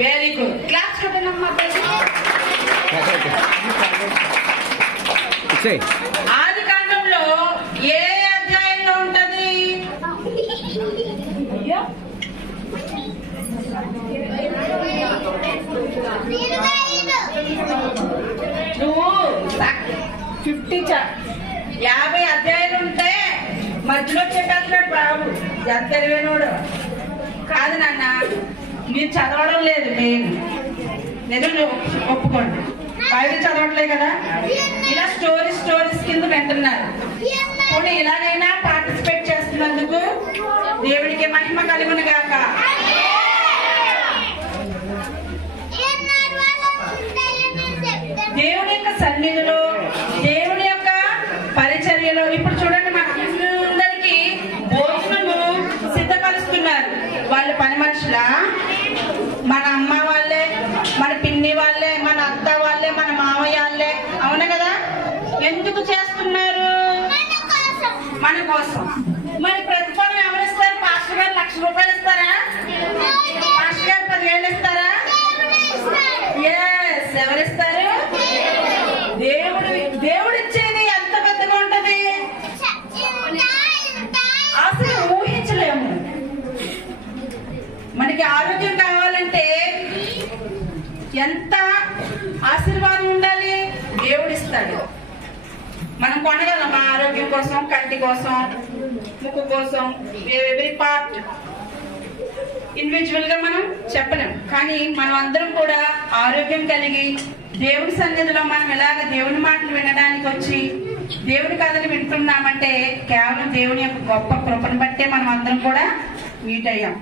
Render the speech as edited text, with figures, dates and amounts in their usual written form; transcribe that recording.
Very good. Class కొట్టనమ్మా. ఆది కాండంలో ఏ అధ్యాయంలో ఉంటది? నువ్వు 50 అధ్యాయులు ఉంటే మధ్యలో చెప్పేస్తున్నాడు బాబు. తెలివైనోడు కాదు నాన్న, మీరు చదవడం లేదు. నిజం ఒప్పుకోండి, బయట చదవట్లేదు కదా. ఇలా స్టోరీస్ కింద వింటున్నారు. పోనీ ఇలాగైనా పార్టిసిపేట్ చేస్తున్నందుకు దేవుడికి మహిమ కలుగును గాక. దేవుని యొక్క సన్నిధిలో, దేవుని యొక్క పరిచర్యలో ఇప్పుడు చూడండి, మనందరికీ భోజనము సిద్ధపరుస్తున్నారు. వాళ్ళు పని మనుషుల, మన అమ్మ వాళ్ళే, మన పిన్ని వాళ్ళే, మన అత్త వాళ్ళే, మన మావయ్య వాళ్ళే. అవును కదా? ఎందుకు చేస్తున్నారు? మన కోసం. మరి ప్రతిఫలం ఎవరు ఇస్తారు? పాస్టర్ గారు 1,00,000 రూపాయలు ఇస్తారా? పాస్టర్ గారు 10,000 ఇస్తారా? ఎస్, ఎవరిస్తారు? దేవుడు ఇచ్చేది ఎంత పెద్దగా ఉంటది అసలు ఊహించలేము. మనకి ఆరోగ్యం కావాలంటే ఎంత ఆశీర్వాదం ఉండాలి? దేవుడు ఇస్తాడు. మనం కొనగలం ఆరోగ్యం కోసం, కంటి కోసం, ముక్కు కోసం, ఎవ్రీ పార్ట్ ఇండివిజువల్ గా మనం చెప్పలేం. కానీ మనం అందరం కూడా ఆరోగ్యం కలిగి దేవుని సన్నిధిలో మనం ఇలాగ దేవుని మాటలు వినడానికి వచ్చి దేవుని కథలు వింటున్నామంటే కేవలం దేవుని యొక్క గొప్ప కృపను బట్టే మనం అందరం కూడా మీట్ అయ్యాం.